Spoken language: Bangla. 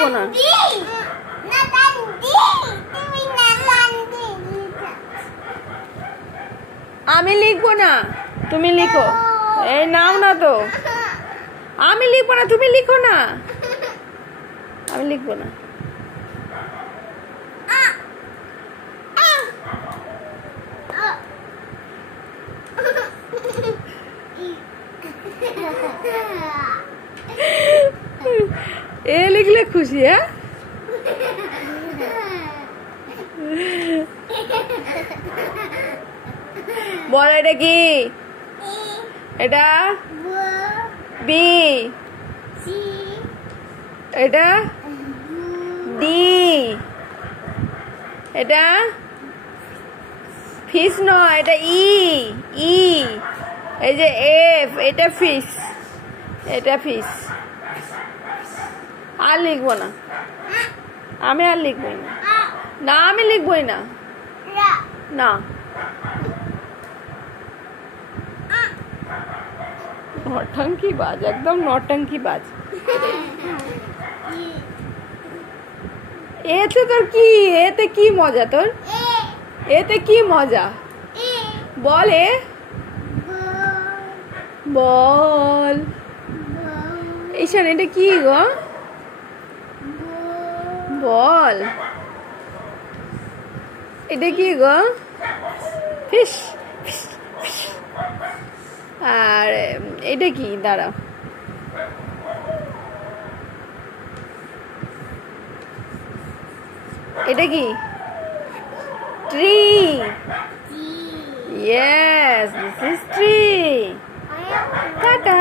লিখবো না। আমি লিখবো না, তুমি লিখো। এই নাও না তো, আমি লিখবো না, তুমি লিখো না। আমি লিখবো না। এ লিখলে খুশি? হ্যাঁ, বল এটা কি? এটা বি, এটা ডি, এটা ফিশ নয়, এটা ই, ই। এই যে এফ, এটা ফিশ, এটা ফিশ। আর লিখবো না, আমি আর লিখবই না। না, আমি লিখবই না। না, নটঙ্কি বাজ, একদম নটঙ্কি বাজ। এতে তোর কি, এতে কি মজা তোর? এতে কি মজা বল? বল ঈশান, এটা কি গো? বল এটা কি গো? ফিশ। আর এটা কি? দাঁড়া, এটা কি? Tree. Yes, this is tree. Tata.